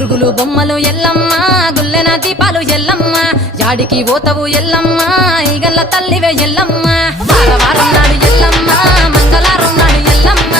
గురుగులు బొమ్మలు ఎల్లమ్మ గుల్లెన దీపాలు ఎల్లమ్మ యాడికి పోతవు ఎల్లమ్మ ఈగల్ల తల్లివే ఎల్లమ్మ వారం నాడు ఎల్లమ్మ మంగళవారం నాడు ఎల్లమ్మ